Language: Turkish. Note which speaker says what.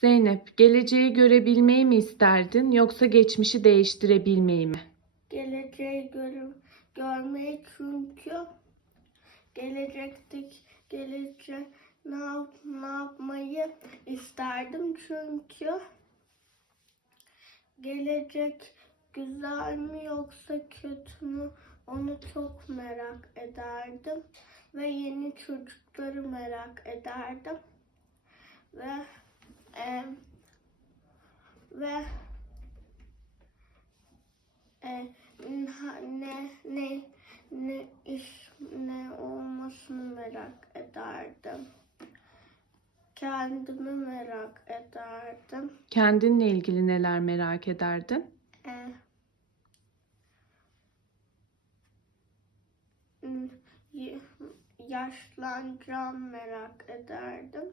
Speaker 1: Zeynep, geleceği görebilmeyi mi isterdin yoksa geçmişi değiştirebilmeyi mi?
Speaker 2: geleceği görüm, görmeyi çünkü gelecekteki gelecek ne, yap, ne yapmayı isterdim çünkü gelecek güzel mi yoksa kötü mü onu çok merak ederdim ve yeni çocukları merak ederdim ve em, ve e, ne ne ne iş ne olmasını merak ederdim. Kendimi merak ederdim.
Speaker 1: Kendinle ilgili neler merak ederdin?
Speaker 2: E, yaşlanacağım merak ederdim.